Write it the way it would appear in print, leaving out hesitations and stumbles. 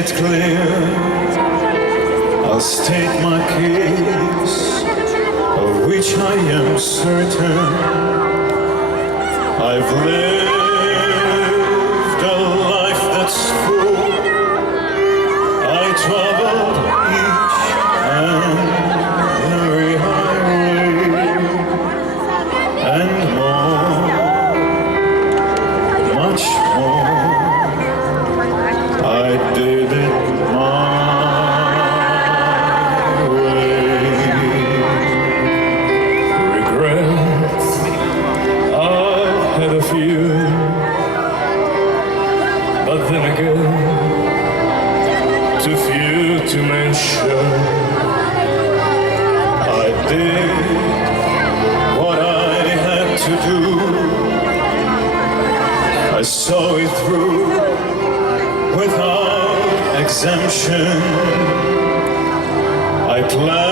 it clear, I'll state my case, of which I am certain. I've lived a life that's full. I traveled each and every highway and more, much more. I did it my way. Regrets, I've had a few, but then again, too few to mention. I did what I had to do. I saw it through without exemption. I planned